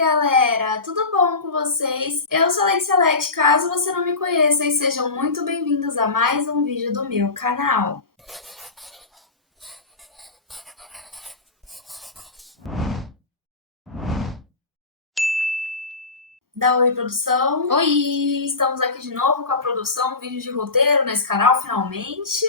galera! Tudo bom com vocês? Eu sou a Letícia Lete, caso você não me conheça, e sejam muito bem-vindos a mais um vídeo do meu canal. Dá oi, produção. Oi! Estamos aqui de novo com a produção, um vídeo de roteiro nesse canal, finalmente.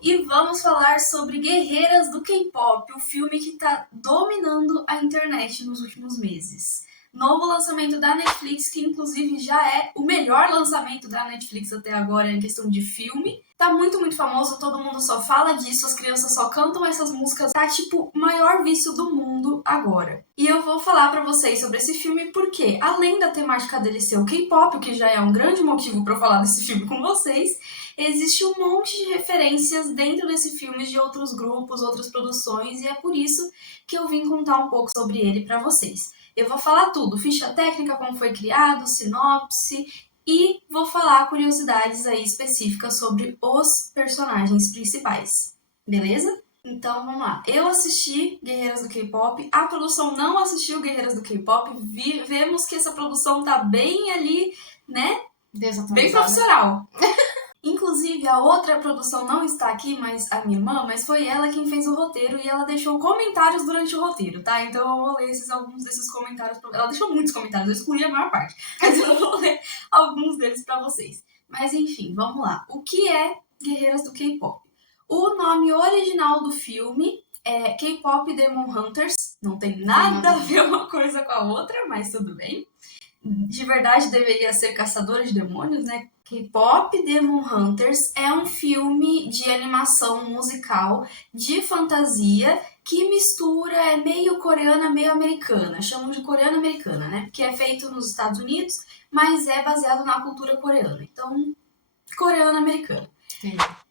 E vamos falar sobre Guerreiras do K-Pop, o filme que tá dominando a internet nos últimos meses. Novo lançamento da Netflix, que inclusive já é o melhor lançamento da Netflix até agora em questão de filme. Tá muito famoso, todo mundo só fala disso, as crianças só cantam essas músicas. Tá tipo o maior vício do mundo agora. E eu vou falar pra vocês sobre esse filme porque, além da temática dele ser o K-pop, o que já é um grande motivo pra eu falar desse filme com vocês, existe um monte de referências dentro desse filme de outros grupos, outras produções, e é por isso que eu vim contar um pouco sobre ele pra vocês. Eu vou falar tudo, ficha técnica, como foi criado, sinopse, e vou falar curiosidades aí específicas sobre os personagens principais, beleza? Então vamos lá. Eu assisti Guerreiras do K-Pop, a produção não assistiu Guerreiras do K-Pop, vemos que essa produção tá bem ali, né? Bem profissional. Inclusive, a outra produção não está aqui, mas a minha irmã, mas foi ela quem fez o roteiro e ela deixou comentários durante o roteiro, tá? Então eu vou ler alguns desses comentários. Ela deixou muitos comentários, eu excluí a maior parte, mas eu vou ler alguns deles pra vocês. Mas enfim, vamos lá. O que é Guerreiras do K-Pop? O nome original do filme é K-Pop Demon Hunters. Não tem nada a ver uma coisa com a outra, mas tudo bem. De verdade deveria ser Caçadores de Demônios, né? K-Pop Demon Hunters é um filme de animação musical de fantasia que mistura, é meio coreana, meio americana. Chamam de coreana-americana, né? Porque é feito nos Estados Unidos, mas é baseado na cultura coreana. Então, coreana-americana.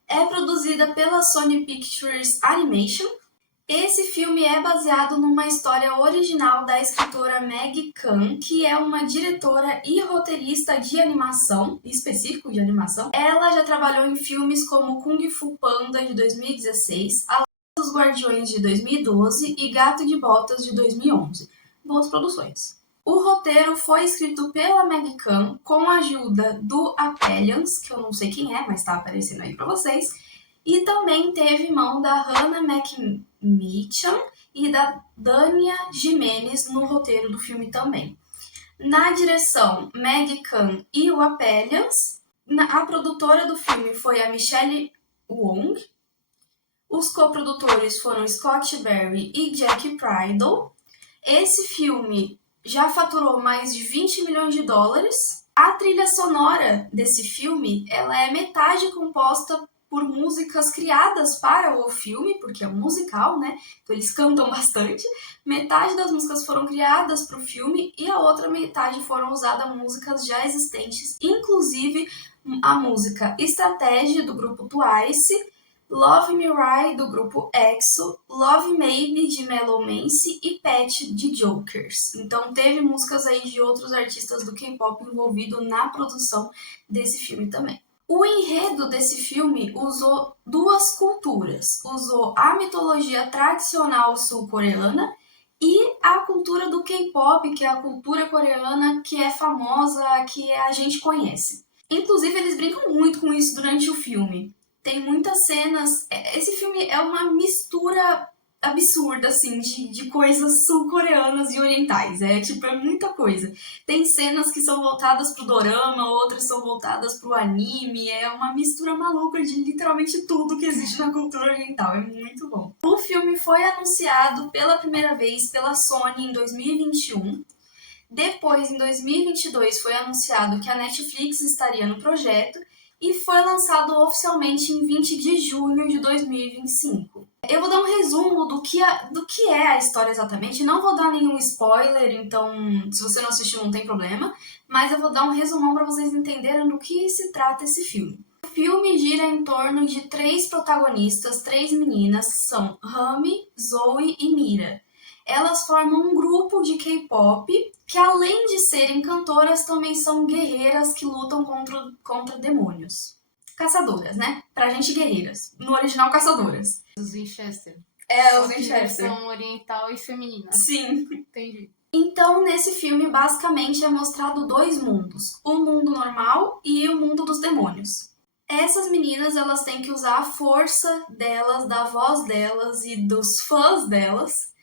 É produzida pela Sony Pictures Animation. Esse filme é baseado numa história original da escritora Maggie Khan, que é uma diretora e roteirista de animação, específico de animação. Ela já trabalhou em filmes como Kung Fu Panda, de 2016, A Lenda dos Guardiões, de 2012 e Gato de Botas, de 2011. Boas produções. O roteiro foi escrito pela Maggie Khan com a ajuda do Apelians, que eu não sei quem é, mas tá aparecendo aí pra vocês. E também teve mão da Hannah McMeechan e da Dania Jimenez no roteiro do filme também. Na direção, Maggie Khan e o Apelians. A produtora do filme foi a Michelle Wong. Os coprodutores foram Scott Berry e Jack Pridle. Esse filme já faturou mais de 20 milhões de dólares. A trilha sonora desse filme, ela é metade composta por músicas criadas para o filme, porque é um musical, né? Então eles cantam bastante. Metade das músicas foram criadas para o filme e a outra metade foram usadas músicas já existentes, inclusive a música Estratégia, do grupo Twice, Love Me Right, do grupo EXO, Love Maybe, de Mellow Mancy e Pet, de Jokers. Então teve músicas aí de outros artistas do K-pop envolvido na produção desse filme também. O enredo desse filme usou duas culturas. Usou a mitologia tradicional sul-coreana e a cultura do K-pop, que é a cultura coreana que é famosa, que a gente conhece. Inclusive, eles brincam muito com isso durante o filme. Tem muitas cenas. Esse filme é uma mistura absurda, assim, de coisas sul-coreanas e orientais. É muita coisa. Tem cenas que são voltadas pro dorama, outras são voltadas pro anime. É uma mistura maluca de literalmente tudo que existe na cultura oriental. É muito bom. O filme foi anunciado pela primeira vez pela Sony em 2021. Depois, em 2022, foi anunciado que a Netflix estaria no projeto e foi lançado oficialmente em 20 de junho de 2025. Eu vou dar um resumo do que é a história exatamente, não vou dar nenhum spoiler, então se você não assistiu não tem problema, mas eu vou dar um resumão para vocês entenderem do que se trata esse filme. O filme gira em torno de 3 protagonistas, 3 meninas, são Rami, Zoe e Mira. Elas formam um grupo de K-pop que, além de serem cantoras, também são guerreiras que lutam contra demônios. Caçadoras, né? Pra gente, guerreiras. No original, caçadoras. Os Winchester. Os Winchester. Versão oriental e feminina. Sim. Entendi. Então, nesse filme, basicamente, é mostrado dois mundos. O mundo normal e o mundo dos demônios. Essas meninas, elas têm que usar a força delas, da voz delas e dos fãs delas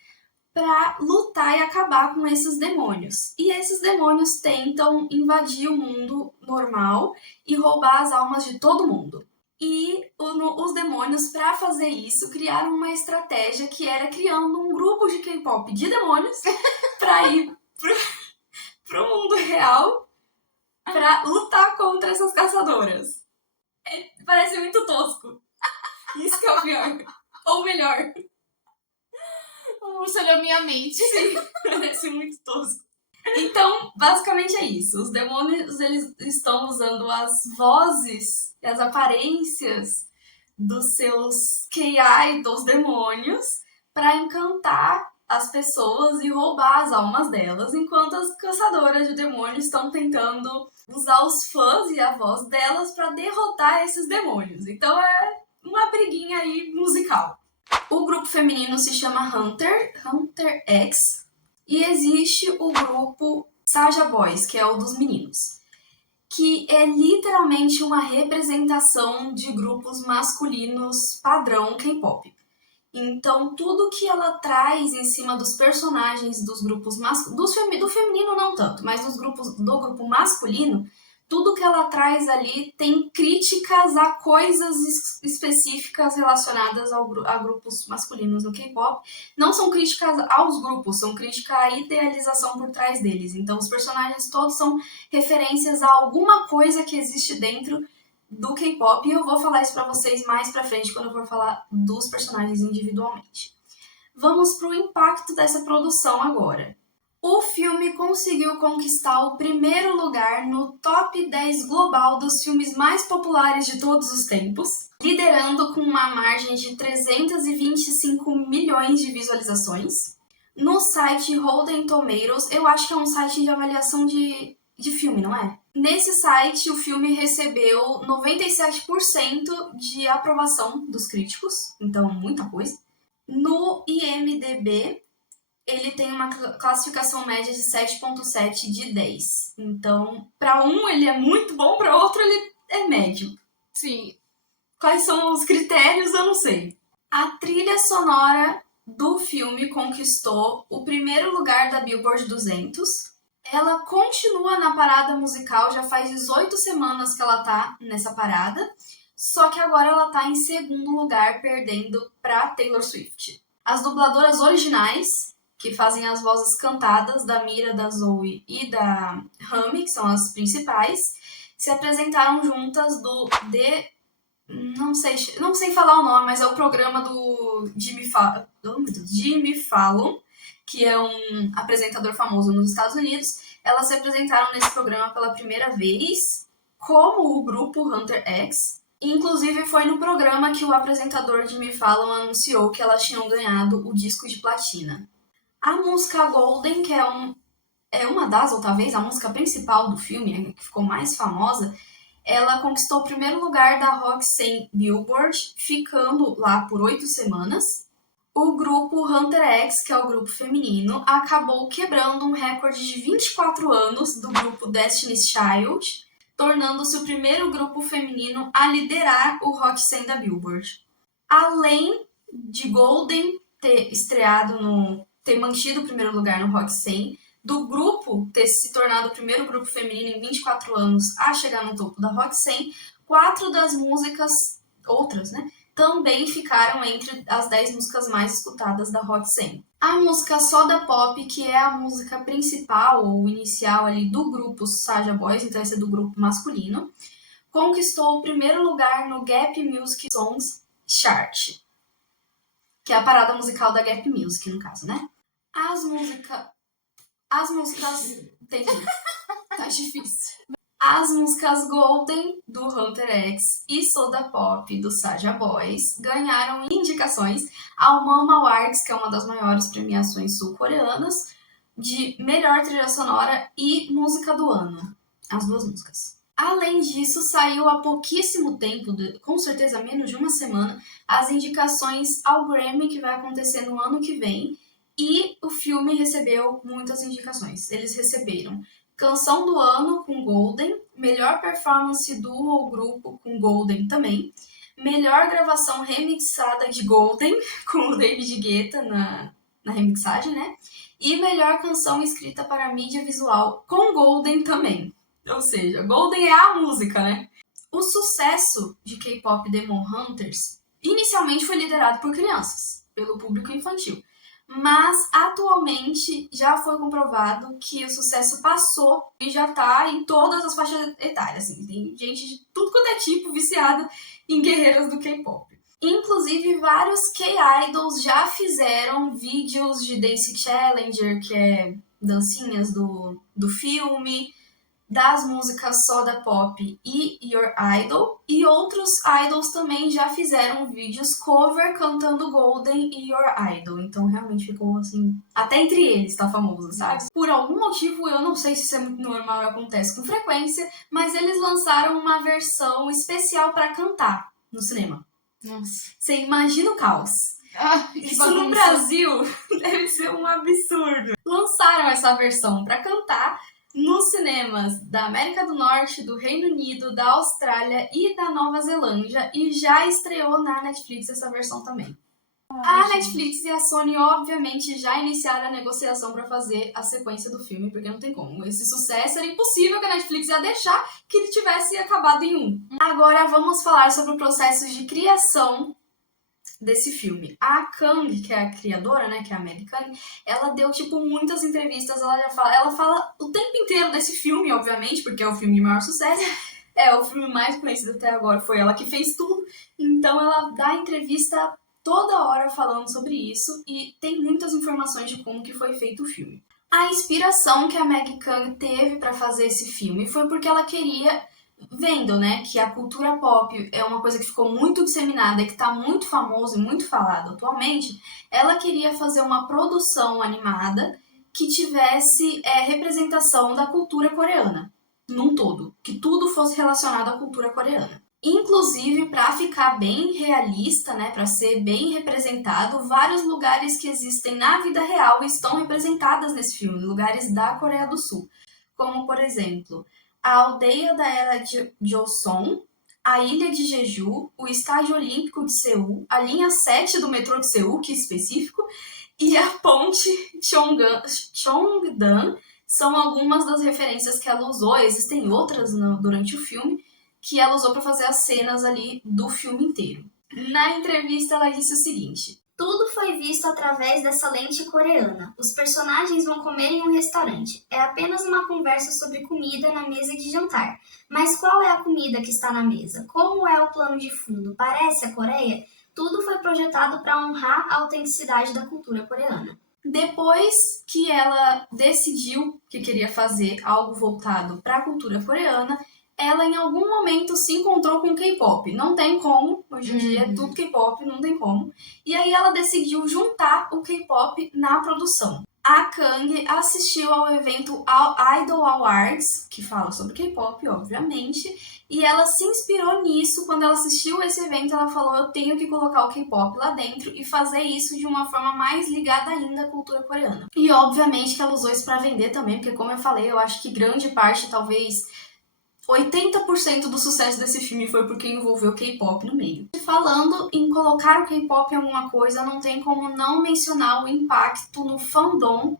para lutar e acabar com esses demônios. E esses demônios tentam invadir o mundo normal e roubar as almas de todo mundo. E os demônios, para fazer isso, criaram uma estratégia que era criando um grupo de K-pop de demônios para ir pro mundo real para lutar contra essas caçadoras. Parece muito tosco. Isso que é o pior. Ou melhor. Você olhou minha mente. Sim, parece muito tosco. Então, basicamente é isso. Os demônios, eles estão usando as vozes e as aparências dos seus K-idols demônios para encantar as pessoas e roubar as almas delas, enquanto as caçadoras de demônios estão tentando usar os fãs e a voz delas para derrotar esses demônios. Então é uma briguinha aí musical. O grupo feminino se chama Hunter X, e existe o grupo Saja Boys, que é o dos meninos, que é literalmente uma representação de grupos masculinos padrão K-pop. Então, tudo que ela traz em cima dos personagens dos grupos masculinos, do feminino não tanto, mas dos grupos do grupo masculino, tudo que ela traz ali tem críticas a coisas específicas relacionadas a grupos masculinos no K-pop. Não são críticas aos grupos, são críticas à idealização por trás deles. Então, os personagens todos são referências a alguma coisa que existe dentro do K-pop, e eu vou falar isso pra vocês mais pra frente quando eu for falar dos personagens individualmente. Vamos pro impacto dessa produção agora. O filme conseguiu conquistar o primeiro lugar no top 10 global dos filmes mais populares de todos os tempos, liderando com uma margem de 325 milhões de visualizações. No site Rotten Tomatoes, eu acho que é um site de avaliação de filme, não é? Nesse site, o filme recebeu 97% de aprovação dos críticos, então muita coisa. No IMDb, ele tem uma classificação média de 7.7 de 10. Então, para um ele é muito bom, para outro ele é médio. Sim. Quais são os critérios, eu não sei. A trilha sonora do filme conquistou o primeiro lugar da Billboard 200. Ela continua na parada musical, já faz 18 semanas que ela tá nessa parada, só que agora ela tá em segundo lugar, perdendo pra Taylor Swift. As dubladoras originais, que fazem as vozes cantadas da Mira, da Zoe e da Rami, que são as principais, se apresentaram juntas do The... Não sei falar o nome, mas é o programa do Jimmy Fallon, que é um apresentador famoso nos Estados Unidos. Elas se apresentaram nesse programa pela primeira vez como o grupo Hunter X. Inclusive, foi no programa que o apresentador Jimmy Fallon anunciou que elas tinham ganhado o disco de platina. A música Golden, que é uma das, ou talvez a música principal do filme, que ficou mais famosa, ela conquistou o primeiro lugar da Rock 100 Billboard, ficando lá por 8 semanas. O grupo Hunter X, que é o grupo feminino, acabou quebrando um recorde de 24 anos do grupo Destiny's Child, tornando-se o primeiro grupo feminino a liderar o Rock 100 da Billboard. Além de Golden ter mantido o primeiro lugar no Rock 100, do grupo ter se tornado o primeiro grupo feminino em 24 anos a chegar no topo da Rock 100, 4 das músicas, outras, né, também ficaram entre as 10 músicas mais escutadas da Rock 100. A música Soda Pop, que é a música principal ou inicial ali do grupo Saja Boys, então essa é do grupo masculino, conquistou o primeiro lugar no Gap Music Songs Chart, que é a parada musical da Gap Music, no caso, né? As músicas... Entendi. Tá difícil. As músicas Golden, do Hunter X, e Soda Pop, do Saja Boys, ganharam indicações ao Mama Awards, que é uma das maiores premiações sul-coreanas, de melhor trilha sonora e música do ano. As duas músicas. Além disso, saiu há pouquíssimo tempo, com certeza menos de uma semana, as indicações ao Grammy, que vai acontecer no ano que vem, E o filme recebeu muitas indicações. Eles receberam Canção do Ano com Golden, Melhor Performance Duo ou Grupo com Golden também, Melhor Gravação Remixada de Golden, com o David Guetta na remixagem, né? E Melhor Canção Escrita para Mídia Visual com Golden também. Ou seja, Golden é a música, né? O sucesso de K-pop Demon Hunters inicialmente foi liderado por crianças, pelo público infantil. Mas atualmente já foi comprovado que o sucesso passou e já tá em todas as faixas etárias. Assim. Tem gente de tudo quanto é tipo viciada em guerreiras do K-pop. Inclusive, vários K-idols já fizeram vídeos de Dance Challenger, que é dancinhas do filme, das músicas Soda Pop e Your Idol, e outros idols também já fizeram vídeos cover cantando Golden e Your Idol, então realmente ficou assim, até entre eles tá famoso, sabe? Por algum motivo, eu não sei se isso é muito normal e acontece com frequência, mas eles lançaram uma versão especial para cantar no cinema. Nossa. Você imagina o caos. Isso no Brasil deve ser um absurdo. Lançaram essa versão para cantar nos cinemas da América do Norte, do Reino Unido, da Austrália e da Nova Zelândia, e já estreou na Netflix essa versão também. A Netflix e a Sony, obviamente, já iniciaram a negociação para fazer a sequência do filme, porque não tem como. Esse sucesso era impossível que a Netflix ia deixar que ele tivesse acabado em um. Agora vamos falar sobre o processo de criação desse filme. A Kang, que é a criadora, né, que é a Maggie Kang, ela deu, tipo, muitas entrevistas, ela fala o tempo inteiro desse filme, obviamente, porque é o filme de maior sucesso, é o filme mais conhecido até agora, foi ela que fez tudo, então ela dá entrevista toda hora falando sobre isso e tem muitas informações de como que foi feito o filme. A inspiração que a Maggie Kang teve para fazer esse filme foi porque ela queria, vendo, né, que a cultura pop é uma coisa que ficou muito disseminada e que está muito famoso e muito falado atualmente, ela queria fazer uma produção animada que tivesse representação da cultura coreana, num todo, que tudo fosse relacionado à cultura coreana. Inclusive, para ficar bem realista, né, para ser bem representado, vários lugares que existem na vida real estão representados nesse filme, lugares da Coreia do Sul, como, por exemplo, a aldeia da era de Joseon, a ilha de Jeju, o estádio olímpico de Seul, a linha 7 do metrô de Seul, que é específico, e a ponte Cheongdan são algumas das referências que ela usou. Existem outras durante o filme que ela usou para fazer as cenas ali do filme inteiro. Na entrevista, ela disse o seguinte: tudo foi visto através dessa lente coreana. Os personagens vão comer em um restaurante. É apenas uma conversa sobre comida na mesa de jantar. Mas qual é a comida que está na mesa? Como é o plano de fundo? Parece a Coreia? Tudo foi projetado para honrar a autenticidade da cultura coreana. Depois que ela decidiu que queria fazer algo voltado para a cultura coreana, ela em algum momento se encontrou com o K-pop. Não tem como, hoje em dia é tudo K-pop, não tem como. E aí ela decidiu juntar o K-pop na produção. A Kang assistiu ao evento Idol Awards, que fala sobre K-pop, obviamente, e ela se inspirou nisso. Quando ela assistiu esse evento, ela falou: eu tenho que colocar o K-pop lá dentro e fazer isso de uma forma mais ligada ainda à cultura coreana. E obviamente que ela usou isso para vender também, porque como eu falei, eu acho que grande parte, talvez 80% do sucesso desse filme foi porque envolveu K-pop no meio. Falando em colocar o K-pop em alguma coisa, não tem como não mencionar o impacto no fandom,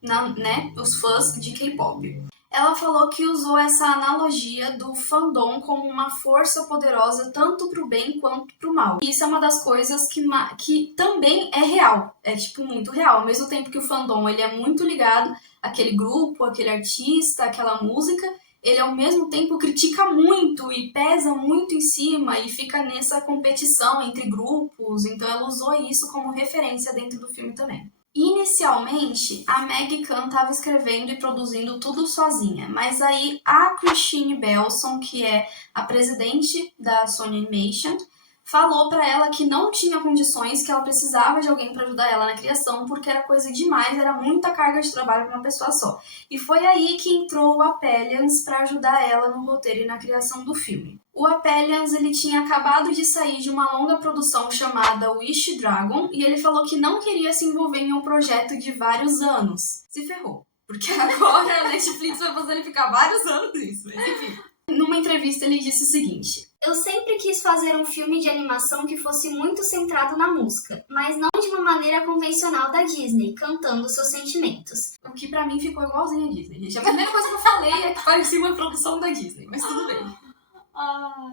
né, os fãs de K-pop. Ela falou que usou essa analogia do fandom como uma força poderosa tanto pro bem quanto pro mal. E isso é uma das coisas que também é real, é tipo muito real. Ao mesmo tempo que o fandom ele é muito ligado àquele grupo, àquele artista, àquela música, ele ao mesmo tempo critica muito e pesa muito em cima e fica nessa competição entre grupos, então ela usou isso como referência dentro do filme também. Inicialmente, a Maggie Kang estava escrevendo e produzindo tudo sozinha, mas aí a Christine Belson, que é a presidente da Sony Animation, falou pra ela que não tinha condições, que ela precisava de alguém pra ajudar ela na criação, porque era coisa demais, era muita carga de trabalho pra uma pessoa só. E foi aí que entrou o Apelians pra ajudar ela no roteiro e na criação do filme. O Apelians, ele tinha acabado de sair de uma longa produção chamada Wish Dragon, e ele falou que não queria se envolver em um projeto de vários anos. Se ferrou. Porque agora a Netflix vai fazer ele ficar vários anos nisso. Mas enfim. Numa entrevista ele disse o seguinte: eu sempre quis fazer um filme de animação que fosse muito centrado na música, mas não de uma maneira convencional da Disney, cantando seus sentimentos. O que pra mim ficou igualzinho a Disney, gente. A primeira coisa que eu falei é que parecia uma produção da Disney, mas tudo bem.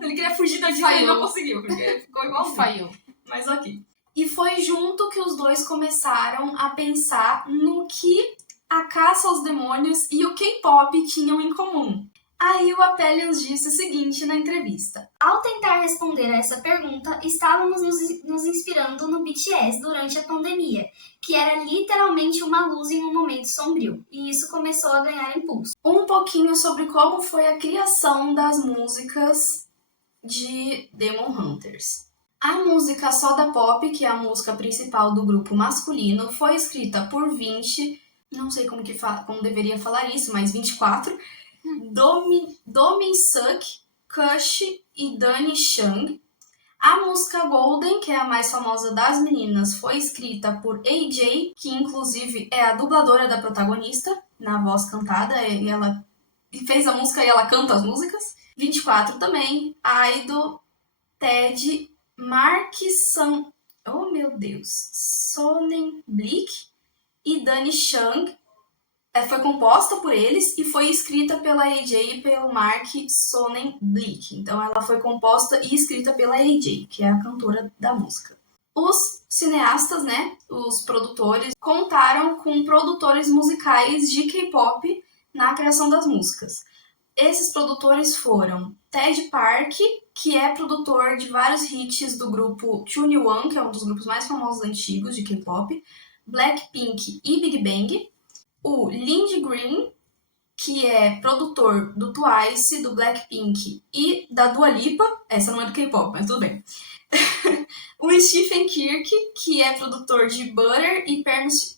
Ele queria fugir da Disney e não conseguiu, porque ficou igualzinho. Falhou. Mas ok. E foi junto que os dois começaram a pensar no que a caça aos demônios e o K-pop tinham em comum. Aí o Apelians disse o seguinte na entrevista: ao tentar responder a essa pergunta, estávamos nos inspirando no BTS durante a pandemia, que era literalmente uma luz em um momento sombrio, e isso começou a ganhar impulso. Um pouquinho sobre como foi a criação das músicas de Demon Hunters. A música Soda Pop, que é a música principal do grupo masculino, foi escrita por 20, não sei como deveria falar isso, mas 24, Domin Suk, Kush e Dani Chang. A música Golden, que é a mais famosa das meninas, foi escrita por AJ, que inclusive é a dubladora da protagonista, na voz cantada, e ela fez a música e ela canta as músicas. 24 também, Aido, Ted, Mark Sonnen Blick e Dani Chang. Foi composta por eles e foi escrita pela AJ e pelo Mark Sonnen Blick. Então ela foi composta e escrita pela AJ, que é a cantora da música. Os cineastas, né, os produtores, contaram com produtores musicais de K-pop na criação das músicas. Esses produtores foram Ted Park, que é produtor de vários hits do grupo 2NE1, que é um dos grupos mais famosos antigos de K-pop, Blackpink e Big Bang. O Lindgren, que é produtor do Twice, do Blackpink e da Dua Lipa. Essa não é do K-pop, mas tudo bem. O Stephen Kirk, que é produtor de Butter e Permission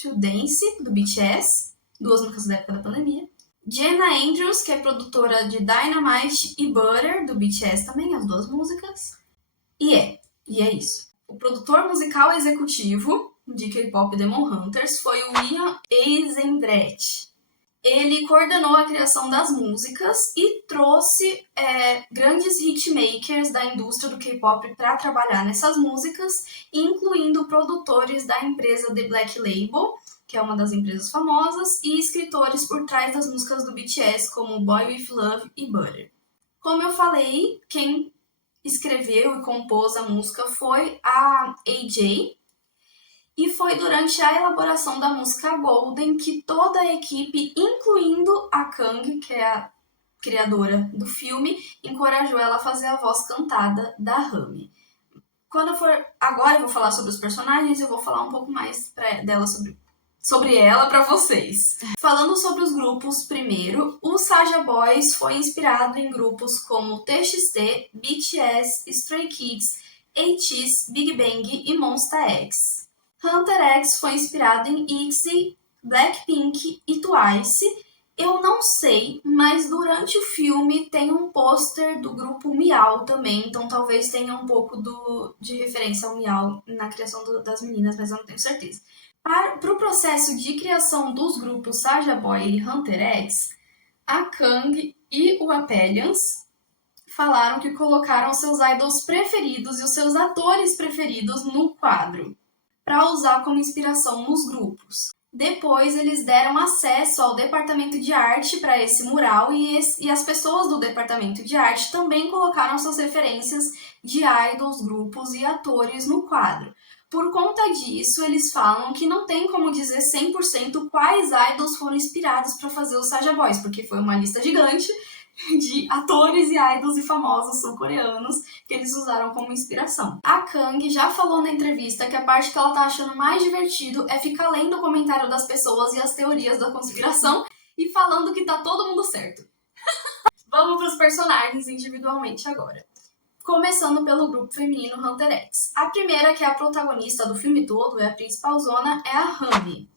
to Dance, do BTS. 2 músicas da época da pandemia. Jenna Andrews, que é produtora de Dynamite e Butter, do BTS também, as 2 músicas. E é isso. O produtor musical executivo de K-pop Demon Hunters foi o Ian Eisendrath. Ele coordenou a criação das músicas e trouxe grandes hitmakers da indústria do K-pop para trabalhar nessas músicas, incluindo produtores da empresa The Black Label, que é uma das empresas famosas, e escritores por trás das músicas do BTS, como Boy With Love e Butter. Como eu falei, quem escreveu e compôs a música foi a AJ, e foi durante a elaboração da música Golden que toda a equipe, incluindo a Kang, que é a criadora do filme, encorajou ela a fazer a voz cantada da Rami. Agora eu vou falar sobre os personagens e eu vou falar um pouco mais dela sobre ela para vocês. Falando sobre os grupos primeiro, o Saja Boys foi inspirado em grupos como TXT, BTS, Stray Kids, ATEEZ, Big Bang e Monsta X. Hunter X foi inspirado em ITZY, Blackpink e Twice. Eu não sei, mas durante o filme tem um pôster do grupo Miau também, então talvez tenha um pouco de referência ao Miau na criação das meninas, mas eu não tenho certeza. Para o processo de criação dos grupos Saja Boy e Hunter X, a Kang e o Apelians falaram que colocaram seus idols preferidos e os seus atores preferidos no quadro, para usar como inspiração nos grupos. Depois, eles deram acesso ao departamento de arte para esse mural e as pessoas do departamento de arte também colocaram suas referências de idols, grupos e atores no quadro. Por conta disso, eles falam que não tem como dizer 100% quais idols foram inspirados para fazer os Saja Boys, porque foi uma lista gigante de atores e idols e famosos sul-coreanos que eles usaram como inspiração. A Kang já falou na entrevista que a parte que ela tá achando mais divertido é ficar lendo o comentário das pessoas e as teorias da conspiração e falando que tá todo mundo certo. Vamos pros personagens individualmente agora. Começando pelo grupo feminino Hunter X. A primeira, que é a protagonista do filme todo, é a principal zona, é a Rami.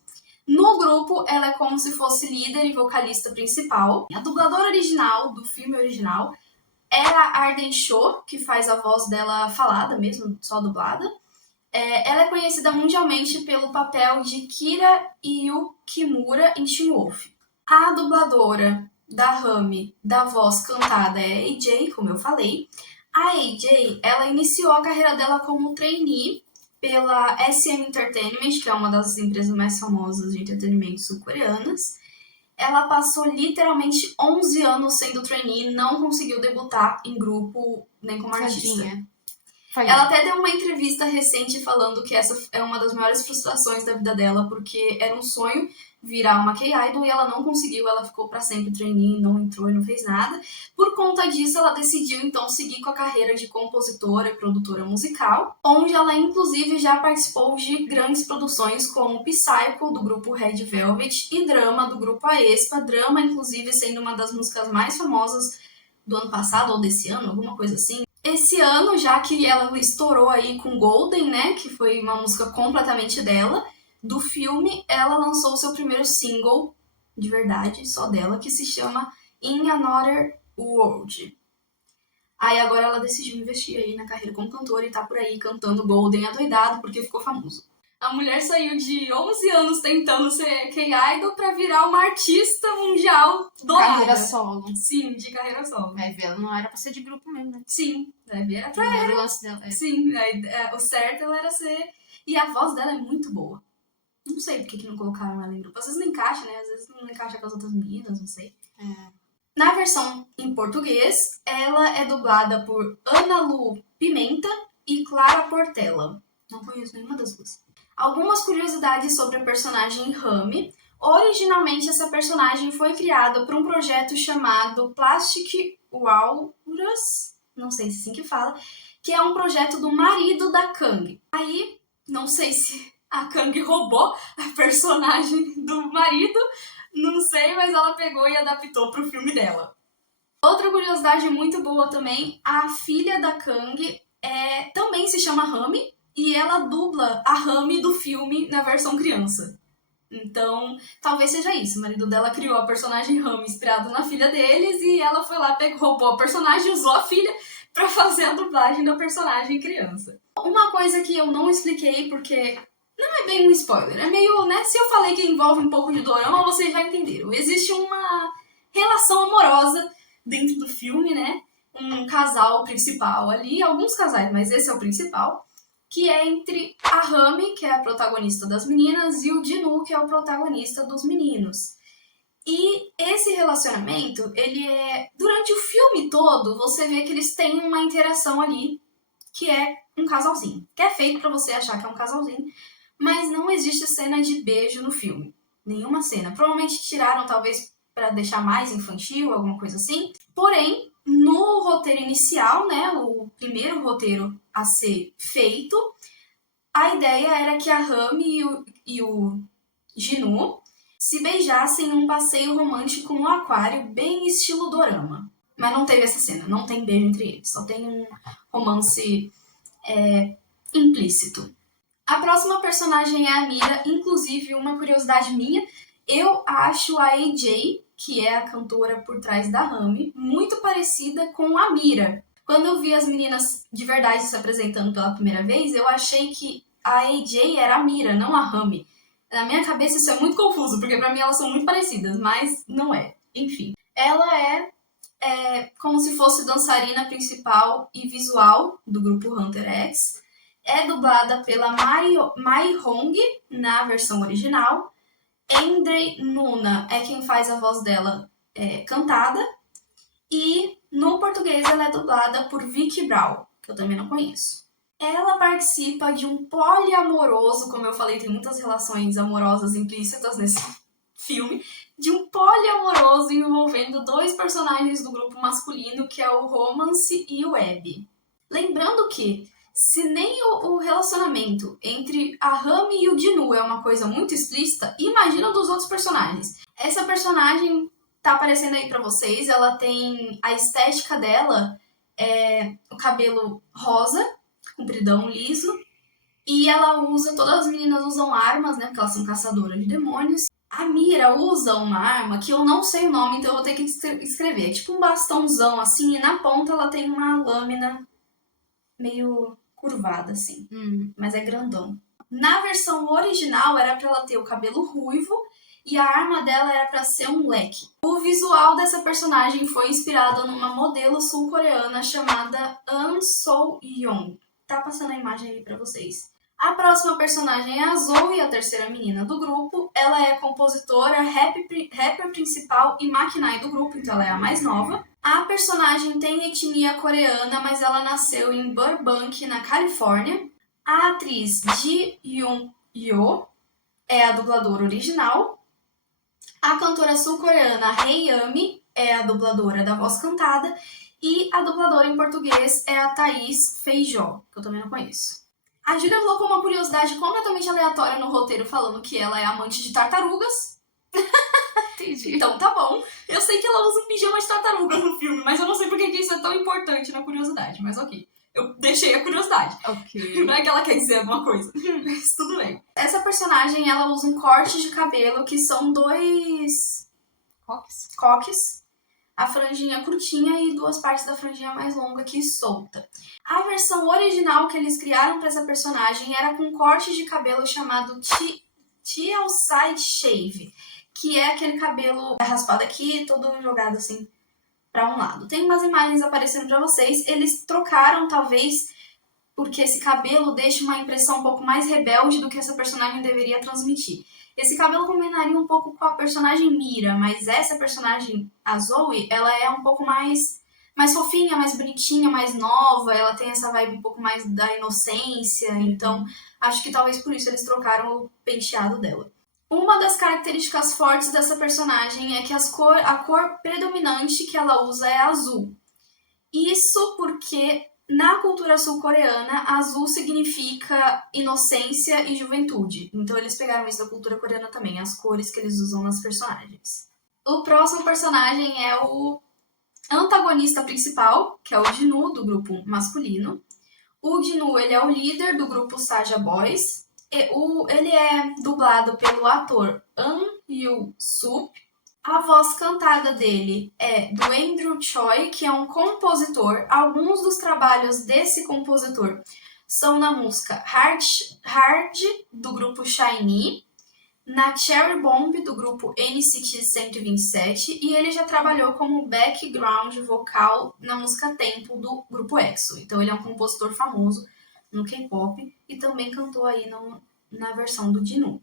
No grupo, ela é como se fosse líder e vocalista principal. A dubladora original do filme original é a Arden Cho, que faz a voz dela falada mesmo, só dublada. Ela é conhecida mundialmente pelo papel de Kira Yukimura em Teen Wolf. A dubladora da Rami, da voz cantada, é a AJ, como eu falei. A AJ, ela iniciou a carreira dela como trainee pela SM Entertainment, que é uma das empresas mais famosas de entretenimento sul-coreanas. Ela passou literalmente 11 anos sendo trainee, não conseguiu debutar em grupo nem como artista. Ela até deu uma entrevista recente falando que essa é uma das maiores frustrações da vida dela, porque era um sonho virar uma K-Idol e ela não conseguiu, ela ficou pra sempre trainee, não entrou e não fez nada. Por conta disso, ela decidiu então seguir com a carreira de compositora e produtora musical, onde ela inclusive já participou de grandes produções como Psycho, do grupo Red Velvet, e Drama, do grupo Aespa. Drama, inclusive, sendo uma das músicas mais famosas do ano passado ou desse ano, alguma coisa assim. Esse ano, já que ela estourou aí com Golden, né, que foi uma música completamente dela, do filme, ela lançou o seu primeiro single, de verdade, só dela, que se chama In Another World. Aí agora ela decidiu investir aí na carreira como cantora e tá por aí cantando Golden adoidado, porque ficou famoso. A mulher saiu de 11 anos tentando ser K-Idol pra virar uma artista mundial do Carreira nada. solo. Sim, de carreira solo. Vai ver, ela não era pra ser de grupo mesmo, né? Sim, vai ver, era pra Primeiro lance dela. Sim, o certo ela era ser... E a voz dela é muito boa. Não sei por que não colocaram ela em grupo. Às vezes não encaixa, né? Às vezes não encaixa com as outras meninas, não sei. Na versão em português, ela é dublada por Ana Lu Pimenta e Clara Portela. Não conheço nenhuma das duas. Algumas curiosidades sobre a personagem Rami. Originalmente, essa personagem foi criada por um projeto chamado Plastic Walrus, não sei se é assim que fala, que é um projeto do marido da Kang. Aí, não sei se a Kang roubou a personagem do marido, não sei, mas ela pegou e adaptou pro filme dela. Outra curiosidade muito boa também, a filha da Kang também se chama Rami, e ela dubla a Rami do filme na versão criança. Então, talvez seja isso. O marido dela criou a personagem Rami inspirado na filha deles e ela foi lá, roubou a personagem e usou a filha pra fazer a dublagem da personagem criança. Uma coisa que eu não expliquei, porque não é bem um spoiler, é meio, né? Se eu falei que envolve um pouco de dorama, vocês já entenderam. Existe uma relação amorosa dentro do filme, né? Um casal principal ali, alguns casais, mas esse é o principal, que é entre a Rami, que é a protagonista das meninas, e o Jinu, que é o protagonista dos meninos. E esse relacionamento, ele é... Durante o filme todo, você vê que eles têm uma interação ali, que é um casalzinho. Que é feito pra você achar que é um casalzinho, mas não existe cena de beijo no filme. Nenhuma cena. Provavelmente tiraram, talvez, pra deixar mais infantil, alguma coisa assim. Porém, no roteiro inicial, né, o primeiro roteiro a ser feito, a ideia era que a Rami e o Jinu se beijassem num passeio romântico no aquário, bem estilo dorama. Mas não teve essa cena, não tem beijo entre eles, só tem um romance implícito. A próxima personagem é a Mira, inclusive uma curiosidade minha, eu acho a AJ, que é a cantora por trás da Rami, muito parecida com a Mira. Quando eu vi as meninas de verdade se apresentando pela primeira vez, eu achei que a AJ era a Mira, não a Rami. Na minha cabeça isso é muito confuso, porque pra mim elas são muito parecidas, mas não é. Enfim, ela é como se fosse dançarina principal e visual do grupo Hunter X. É dublada pela Mai Hong na versão original. Andre Nuna é quem faz a voz dela cantada. E no português ela é dublada por Vicky Brown, que eu também não conheço. Ela participa de um poliamoroso, como eu falei, tem muitas relações amorosas implícitas nesse filme, de um poliamoroso envolvendo dois personagens do grupo masculino, que é o Romance e o Abby. Lembrando que, se nem o relacionamento entre a Rami e o Jinu é uma coisa muito explícita, imagina dos outros personagens. Essa personagem tá aparecendo aí pra vocês, ela tem... A estética dela o cabelo rosa, compridão, liso. E ela usa, todas as meninas usam armas, né? Porque elas são caçadoras de demônios. A Mira usa uma arma que eu não sei o nome, então eu vou ter que escrever. É tipo um bastãozão, assim, e na ponta ela tem uma lâmina meio curvada, assim. Mas é grandão. Na versão original era pra ela ter o cabelo ruivo e a arma dela era pra ser um leque. O visual dessa personagem foi inspirado numa modelo sul-coreana chamada An So-young. Tá passando a imagem aí pra vocês. A próxima personagem é a Zoe, a terceira menina do grupo. Ela é compositora, rapper principal e maquinai do grupo, então ela é a mais nova. A personagem tem etnia coreana, mas ela nasceu em Burbank, na Califórnia. A atriz Ji Yoon-yo é a dubladora original. A cantora sul-coreana Hae Yami é a dubladora da voz cantada. E a dubladora em português é a Thaís Feijó, que eu também não conheço. A Júlia colocou uma curiosidade completamente aleatória no roteiro, falando que ela é amante de tartarugas. Entendi. Então tá bom. Eu sei que ela usa um pijama de tartaruga no filme, mas eu não sei porque isso é tão importante na curiosidade, mas ok. Eu deixei a curiosidade. Ok. Não é que ela quer dizer alguma coisa, mas tudo bem. Essa personagem, ela usa um corte de cabelo que são 2 coques. A franjinha curtinha e 2 partes da franjinha mais longa que solta. A versão original que eles criaram para essa personagem era com um corte de cabelo chamado T-side shave, que é aquele cabelo raspado aqui, todo jogado assim para um lado. Tem umas imagens aparecendo para vocês. Eles trocaram, talvez, porque esse cabelo deixa uma impressão um pouco mais rebelde do que essa personagem deveria transmitir. Esse cabelo combinaria um pouco com a personagem Mira, mas essa personagem, a Zoe, ela é um pouco mais fofinha, mais bonitinha, mais nova. Ela tem essa vibe um pouco mais da inocência. Então, acho que talvez por isso eles trocaram o penteado dela. Uma das características fortes dessa personagem é que a cor predominante que ela usa é azul. Isso porque na cultura sul-coreana, azul significa inocência e juventude. Então eles pegaram isso da cultura coreana também, as cores que eles usam nas personagens. O próximo personagem é o antagonista principal, que é o Jinu, do grupo masculino. O Jinu, ele é o líder do grupo Saja Boys. Ele é dublado pelo ator An Yu-sup. A voz cantada dele é do Andrew Choi, que é um compositor. Alguns dos trabalhos desse compositor são na música Hard, do grupo SHINee, na Cherry Bomb, do grupo NCT 127, e ele já trabalhou como background vocal na música Tempo, do grupo EXO. Então ele é um compositor famoso no K-pop e também cantou aí na versão do Jinu.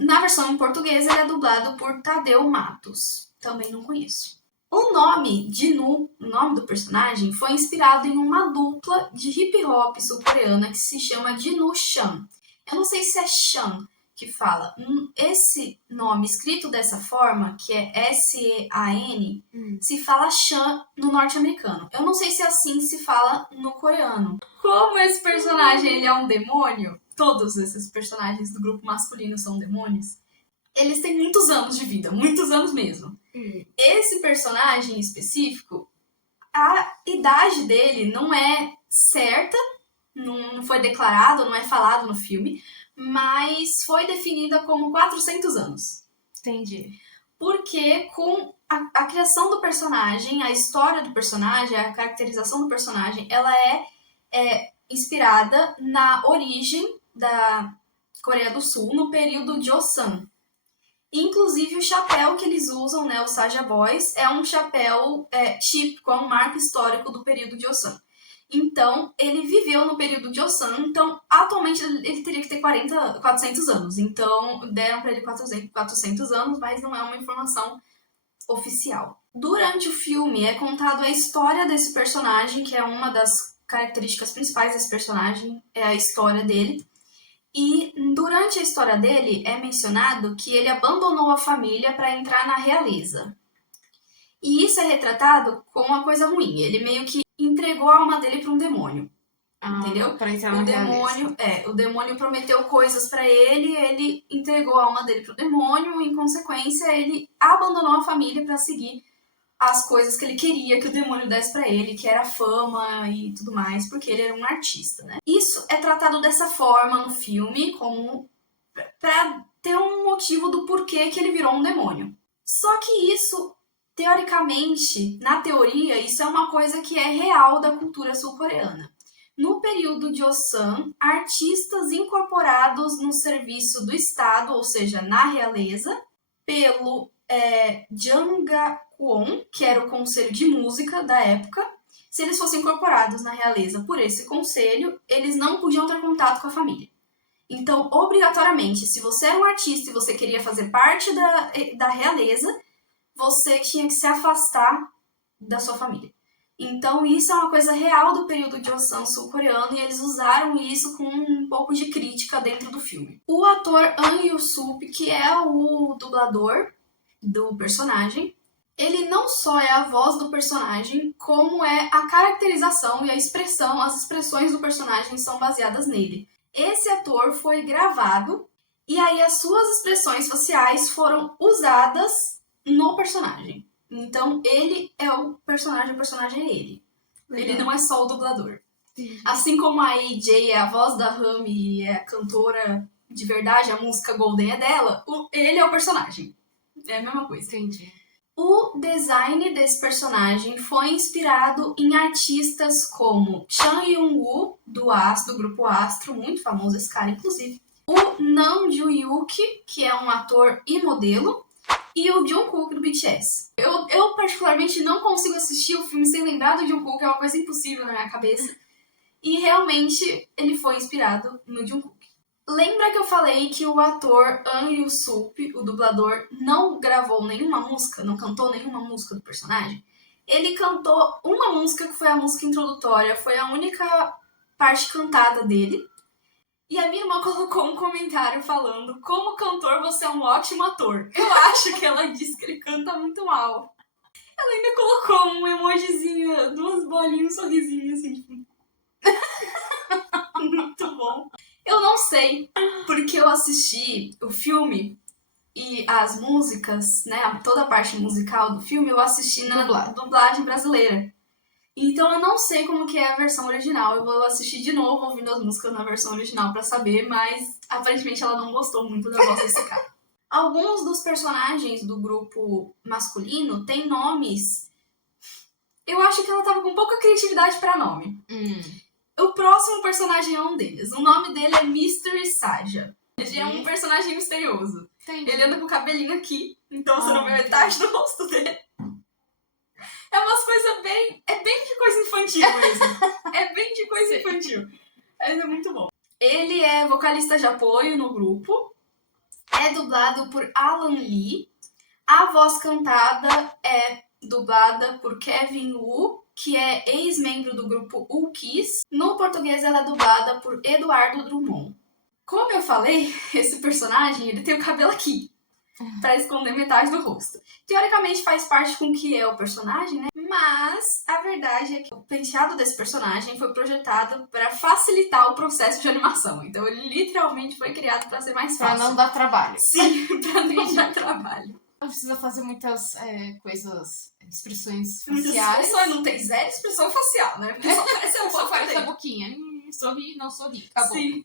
Na versão em português, ele é dublado por Tadeu Matos. Também não conheço. O nome Jinu, o nome do personagem, foi inspirado em uma dupla de hip hop sul-coreana que se chama Jinu Chan. Eu não sei se é Chan que fala. Esse nome escrito dessa forma, que é S-E-A-N, se fala Chan no norte-americano. Eu não sei se assim se fala no coreano. Como esse personagem ele é um demônio, todos esses personagens do grupo masculino são demônios, eles têm muitos anos de vida, muitos anos mesmo. Esse personagem específico, a idade dele não é certa, não foi declarado, não é falado no filme, mas foi definida como 400 anos. Entendi. Porque com a criação do personagem, a história do personagem, a caracterização do personagem, ela é inspirada na origem da Coreia do Sul, no período Joseon. Inclusive o chapéu que eles usam, né, os Saja Boys, é um chapéu típico, é um marco histórico do período Joseon. Então, ele viveu no período Joseon, então atualmente ele teria que ter 400 anos. Então, deram para ele 400 anos, mas não é uma informação oficial. Durante o filme é contado a história desse personagem, que é uma das características principais desse personagem, é a história dele. E durante a história dele é mencionado que ele abandonou a família para entrar na realeza. E isso é retratado como uma coisa ruim. Ele meio que entregou a alma dele para um demônio. Entendeu? Pra entrar na realeza. O demônio prometeu coisas para ele entregou a alma dele pro demônio, em consequência, ele abandonou a família para seguir as coisas que ele queria que o demônio desse pra ele, que era fama e tudo mais, porque ele era um artista, né? Isso é tratado dessa forma no filme, como pra ter um motivo do porquê que ele virou um demônio. Só que isso, teoricamente, na teoria, isso é uma coisa que é real da cultura sul-coreana. No período de Joseon, artistas incorporados no serviço do Estado, ou seja, na realeza, pelo Janggakwon, que era o conselho de música da época, se eles fossem incorporados na realeza por esse conselho, eles não podiam ter contato com a família. Então, obrigatoriamente, se você era um artista e você queria fazer parte da realeza, você tinha que se afastar da sua família. Então, isso é uma coisa real do período de Joseon sul-coreano e eles usaram isso com um pouco de crítica dentro do filme. O ator An Yu-sup, que é o dublador do personagem, ele não só é a voz do personagem, como é a caracterização e a expressão, as expressões do personagem são baseadas nele. Esse ator foi gravado e aí as suas expressões faciais foram usadas no personagem. Então, ele é o personagem é ele. Legal. Ele não é só o dublador. Sim. Assim como a AJ é a voz da Rami e é a cantora de verdade, a música Golden é dela, ele é o personagem. É a mesma coisa. Entendi. O design desse personagem foi inspirado em artistas como Chan Young-woo, do grupo Astro, muito famoso esse cara, inclusive. O Nam Joo-hyuk, que é um ator e modelo, e o Jungkook do BTS. Eu particularmente não consigo assistir o filme sem lembrar do Jungkook, é uma coisa impossível na minha cabeça. E realmente ele foi inspirado no Jungkook. Lembra que eu falei que o ator An Yu-sup, o dublador, não gravou nenhuma música, não cantou nenhuma música do personagem? Ele cantou uma música que foi a música introdutória, foi a única parte cantada dele. E a minha irmã colocou um comentário falando: como cantor você é um ótimo ator. Eu acho que ela disse que ele canta muito mal. Ela ainda colocou um emojizinho, duas bolinhas, um sorrisinho assim, tipo... Muito bom. Eu não sei, porque eu assisti o filme e as músicas, né, toda a parte musical do filme, eu assisti na dublagem brasileira. Então eu não sei como que é a versão original. Eu vou assistir de novo ouvindo as músicas na versão original pra saber, mas aparentemente ela não gostou muito da voz desse cara. Alguns dos personagens do grupo masculino têm nomes. Eu acho que ela tava com pouca criatividade pra nome. O próximo personagem é um deles. O nome dele é Mystery Saja. Ele é um personagem misterioso. Entendi. Ele anda com o cabelinho aqui, então você não vê metade do rosto dele. É umas coisas bem... É bem de coisa infantil mesmo. É bem de coisa infantil. Mas é muito bom. Ele é vocalista de apoio no grupo. É dublado por Alan Lee. A voz cantada é dublada por Kevin Wu, que é ex-membro do grupo U-Kiss. No português, ela é dublada por Eduardo Drummond. Como eu falei, esse personagem ele tem o cabelo aqui, pra esconder metade do rosto. Teoricamente faz parte com o que é o personagem, né? Mas a verdade é que o penteado desse personagem foi projetado para facilitar o processo de animação. Então ele literalmente foi criado para ser mais fácil. Pra não dar trabalho. Sim, pra não dar trabalho. Não precisa fazer muitas coisas, expressões Muitas faciais. expressões, não tem zero expressão facial, né? Porque só parece a Só faz a boca. boquinha. Sorri, não sorri. Acabou. Sim.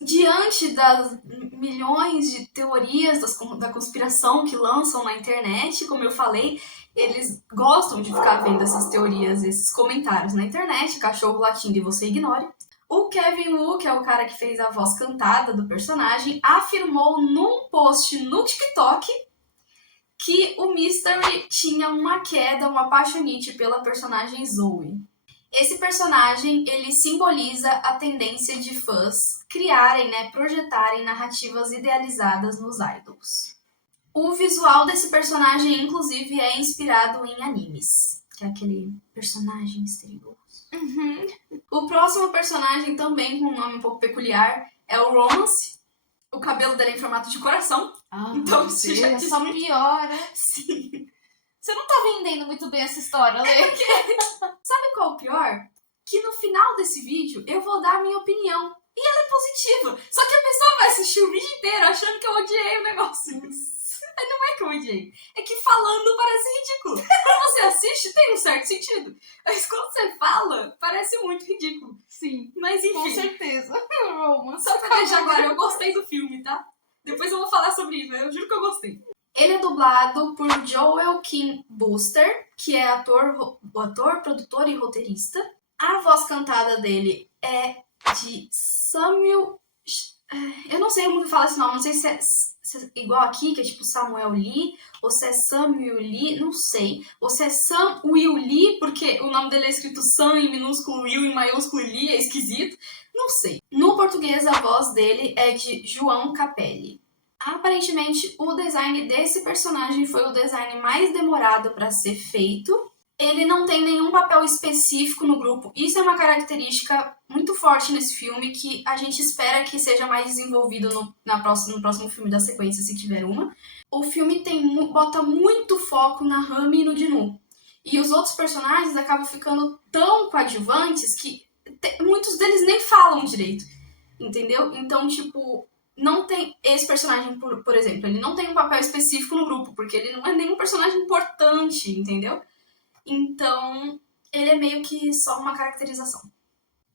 Diante das milhões de teorias da conspiração que lançam na internet, como eu falei, eles gostam de ficar vendo essas teorias, esses comentários na internet, cachorro latindo e você ignore. O Kevin Wu, que é o cara que fez a voz cantada do personagem, afirmou num post no TikTok que o Mystery tinha uma queda, uma apaixonite pela personagem Zoe. Esse personagem, ele simboliza a tendência de fãs criarem, né, projetarem narrativas idealizadas nos idols. O visual desse personagem, inclusive, é inspirado em animes, que é aquele personagem misterioso. O próximo personagem, também com um nome um pouco peculiar, é o Romance. O cabelo dele é em formato de coração. Então isso já diz só piora. Sim. Você não tá vendendo muito bem essa história, Lê. Sabe qual é o pior? Que no final desse vídeo eu vou dar a minha opinião. E ela é positiva. Só que a pessoa vai assistir o vídeo inteiro achando que eu odiei o negócio. Não é que eu odiei. É que falando parece ridículo. Quando você assiste, tem um certo sentido. Mas quando você fala, parece muito ridículo. Sim, Mas com enfim, certeza. Roma. só pra deixar agora, eu gostei do filme, tá? Depois eu vou falar sobre isso, eu juro que eu gostei. Ele é dublado por Joel Kim Booster, que é ator, produtor e roteirista. A voz cantada dele é de Samuel... Eu não sei como fala esse nome, não sei se é igual aqui, que é tipo Samuel Lee, ou se é Samuel Lee, não sei. Ou se é Sam Will Lee, porque o nome dele é escrito Sam em minúsculo, Will em maiúsculo e Lee, é esquisito. Não sei. No português, a voz dele é de João Capelli. Aparentemente, o design desse personagem foi o design mais demorado para ser feito. Ele não tem nenhum papel específico no grupo. Isso é uma característica muito forte nesse filme, que a gente espera que seja mais desenvolvido no próximo filme da sequência, se tiver uma. O filme bota muito foco na Rami e no Dinu. E os outros personagens acabam ficando tão coadjuvantes que muitos deles nem falam direito. Entendeu? Então, tipo, não tem... Esse personagem, por exemplo, ele não tem um papel específico no grupo, porque ele não é nenhum personagem importante, entendeu? Então, ele é meio que só uma caracterização.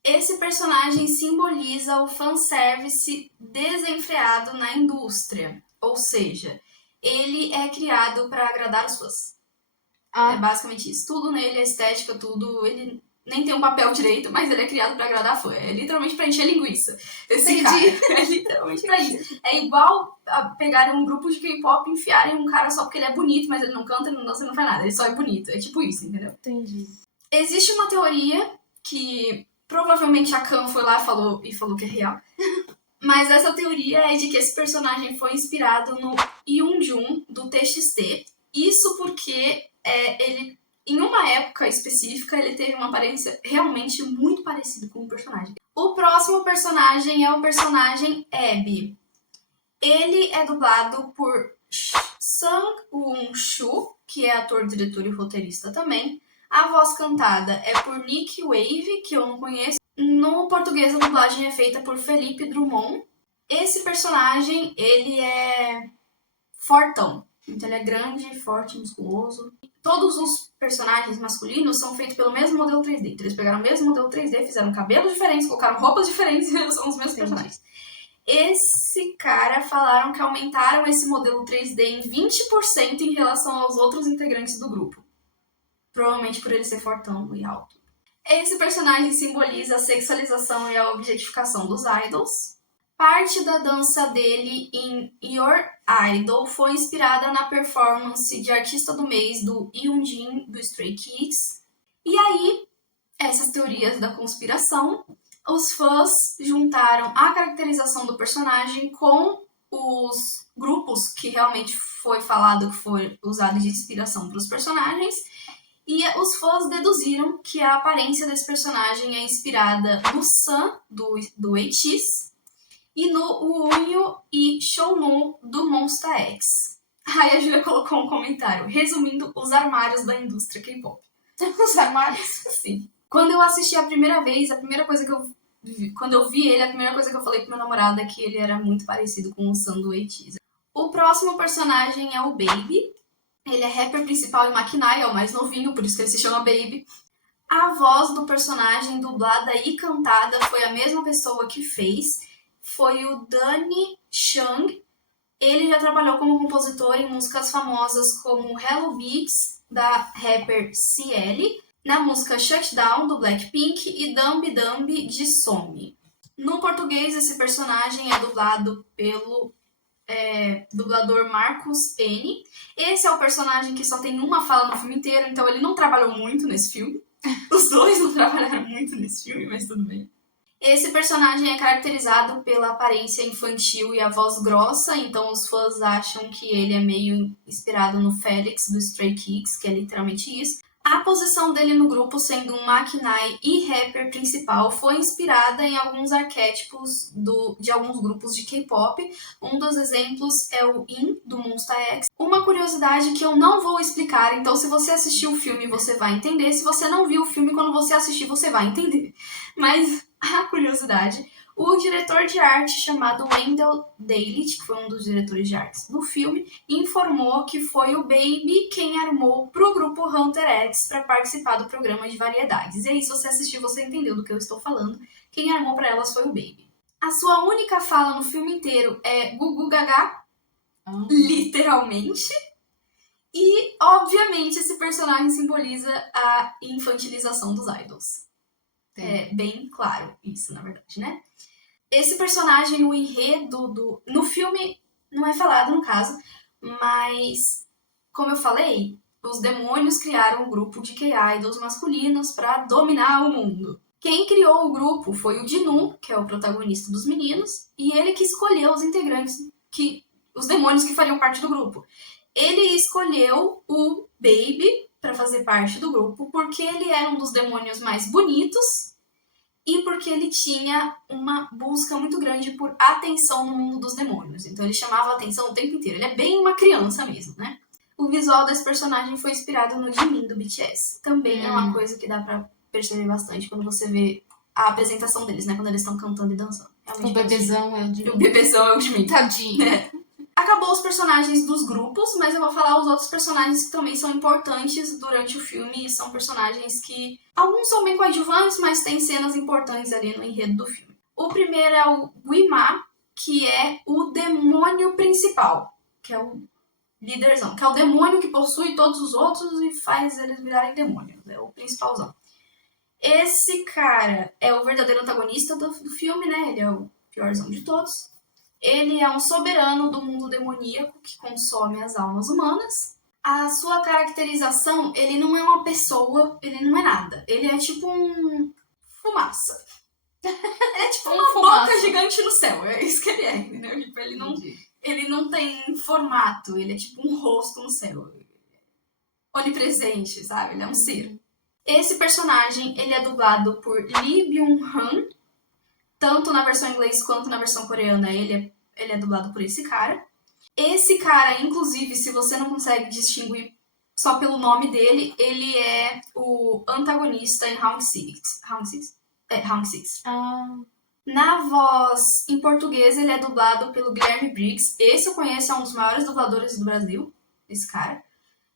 Esse personagem simboliza o fanservice desenfreado na indústria. Ou seja, ele é criado para agradar os fãs. É basicamente isso. Tudo nele, a estética, tudo. Ele nem tem um papel direito, mas ele é criado para agradar fã. É literalmente para encher linguiça. Esse cara é literalmente para isso. É igual a pegarem um grupo de K-pop e enfiarem um cara só porque ele é bonito, mas ele não canta, ele não dança, ele não faz nada. Ele só é bonito. É tipo isso, entendeu? Entendi. Existe uma teoria que provavelmente a Khan foi lá falou que é real. Mas essa teoria é de que esse personagem foi inspirado no Yoonjun do TXT. Isso porque ele, em uma época específica, ele teve uma aparência realmente muito parecida com o personagem. O próximo personagem é o personagem Abby. Ele é dublado por Sang-Won-Soo, que é ator, diretor e roteirista também. A voz cantada é por Nick Wave, que eu não conheço. No português, a dublagem é feita por Felipe Drummond. Esse personagem, ele é fortão. Então, ele é grande, forte, musculoso. Todos os personagens masculinos são feitos pelo mesmo modelo 3D. Então, eles pegaram o mesmo modelo 3D, fizeram cabelos diferentes, colocaram roupas diferentes e são os mesmos personagens. Esse cara falaram que aumentaram esse modelo 3D em 20% em relação aos outros integrantes do grupo. Provavelmente por ele ser fortão e alto. Esse personagem simboliza a sexualização e a objetificação dos idols. Parte da dança dele em Your Idol foi inspirada na performance de artista do mês do Yoonjin do Stray Kids. E aí, essas teorias da conspiração, os fãs juntaram a caracterização do personagem com os grupos que realmente foi falado que foi usado de inspiração para os personagens. E os fãs deduziram que a aparência desse personagem é inspirada no Sun, do ATEEZ, e no Wonhyo e Shownu, do Monsta X. Aí a Julia colocou um comentário, resumindo os armários da indústria K-pop. Os armários? Sim. Quando eu assisti a primeira vez, quando eu vi ele, a primeira coisa que eu falei pro meu namorado é que ele era muito parecido com o Sun do ATEEZ. O próximo personagem é o Baby. Ele é rapper principal em Maquinai, é o mais novinho, por isso que ele se chama Baby. A voz do personagem, dublada e cantada, foi a mesma pessoa que fez. Foi o Danny Chung. Ele já trabalhou como compositor em músicas famosas como Hello Beats, da rapper CL, na música Shutdown, do Blackpink, e Dumbi Dumbi, de Somi. No português, esse personagem é dublado pelo dublador Marcos N. Esse é o personagem que só tem uma fala no filme inteiro, então ele não trabalhou muito nesse filme. Os dois não trabalharam muito nesse filme, mas tudo bem. Esse personagem é caracterizado pela aparência infantil e a voz grossa, então os fãs acham que ele é meio inspirado no Felix do Stray Kids, que é literalmente isso. A posição dele no grupo, sendo um Maquinai e rapper principal, foi inspirada em alguns arquétipos de alguns grupos de K-pop. Um dos exemplos é o In, do Monsta X. Uma curiosidade que eu não vou explicar, então se você assistiu o filme, você vai entender. Se você não viu o filme, quando você assistir, você vai entender. Mas a curiosidade, O diretor de arte chamado Wendell Dailey, que foi um dos diretores de artes do filme, informou que foi o Baby quem armou pro grupo Hunter X para participar do programa de variedades. E aí, se você assistiu, você entendeu do que eu estou falando. Quem armou para elas foi o Baby. A sua única fala no filme inteiro é Gugu Gaga, literalmente. E, obviamente, esse personagem simboliza a infantilização dos idols. Sim. É bem claro isso, na verdade, né? Esse personagem no enredo no filme não é falado, no caso, mas, como eu falei, os demônios criaram um grupo de K-idols masculinos para dominar o mundo. Quem criou o grupo foi o Jinu, que é o protagonista dos meninos, e ele que escolheu os integrantes, os demônios que fariam parte do grupo. Ele escolheu o Baby para fazer parte do grupo porque ele era um dos demônios mais bonitos e porque ele tinha uma busca muito grande por atenção no mundo dos demônios. Então ele chamava a atenção o tempo inteiro. Ele é bem uma criança mesmo, né? O visual desse personagem foi inspirado no Jimin do BTS. Também é uma coisa que dá pra perceber bastante quando você vê a apresentação deles, né? Quando eles estão cantando e dançando. O bebezão é o de O bebezão é o Jimin. Tadinho. Acabou os personagens dos grupos, mas eu vou falar os outros personagens que também são importantes durante o filme. São personagens que... alguns são bem coadjuvantes, mas tem cenas importantes ali no enredo do filme. O primeiro é o Guima, que é o demônio principal. Que é o líderzão. Que é o demônio que possui todos os outros e faz eles virarem demônios. É o principalzão. Esse cara é o verdadeiro antagonista do filme, né? Ele é o piorzão de todos. Ele é um soberano do mundo demoníaco que consome as almas humanas. A sua caracterização, ele não é uma pessoa, ele não é nada. Ele é tipo um fumaça. É tipo uma boca gigante no céu, é isso que ele é, entendeu? Tipo, ele não tem formato, ele é tipo um rosto no céu. Onipresente, sabe? Ele é um ser. Esse personagem, ele é dublado por Lee Byung-hun. Tanto na versão inglesa quanto na versão coreana, ele é dublado por esse cara. Esse cara, inclusive, se você não consegue distinguir só pelo nome dele, ele é o antagonista em Round 6. Round 6. Na voz em português, ele é dublado pelo Guilherme Briggs. Esse eu conheço, é um dos maiores dubladores do Brasil, esse cara.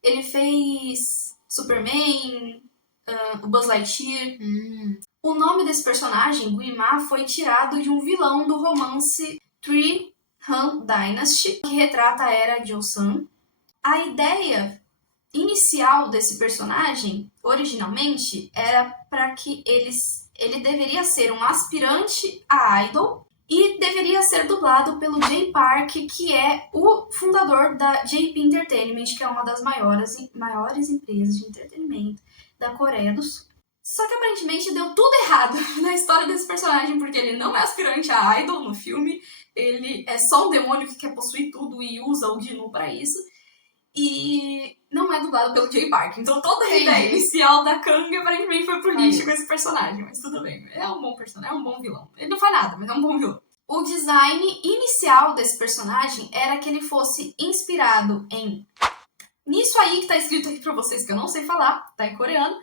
Ele fez Superman, o Buzz Lightyear. O nome desse personagem, Guima, foi tirado de um vilão do romance Three Han Dynasty, que retrata a era Joseon. A ideia inicial desse personagem, originalmente, era para que ele deveria ser um aspirante a idol e deveria ser dublado pelo Jay Park, que é o fundador da JP Entertainment, que é uma das maiores empresas de entretenimento da Coreia do Sul. Só que aparentemente deu tudo errado na história desse personagem, porque ele não é aspirante a idol no filme, ele é só um demônio que quer possuir tudo e usa o Jinu pra isso, e não é dublado pelo Jay Park. Então toda a ideia inicial da Kang aparentemente foi pro lixo com esse personagem, mas tudo bem, é um bom personagem, é um bom vilão. Ele não faz nada, mas é um bom vilão. O design inicial desse personagem era que ele fosse inspirado em... nisso aí que tá escrito aqui pra vocês, que eu não sei falar, tá em coreano,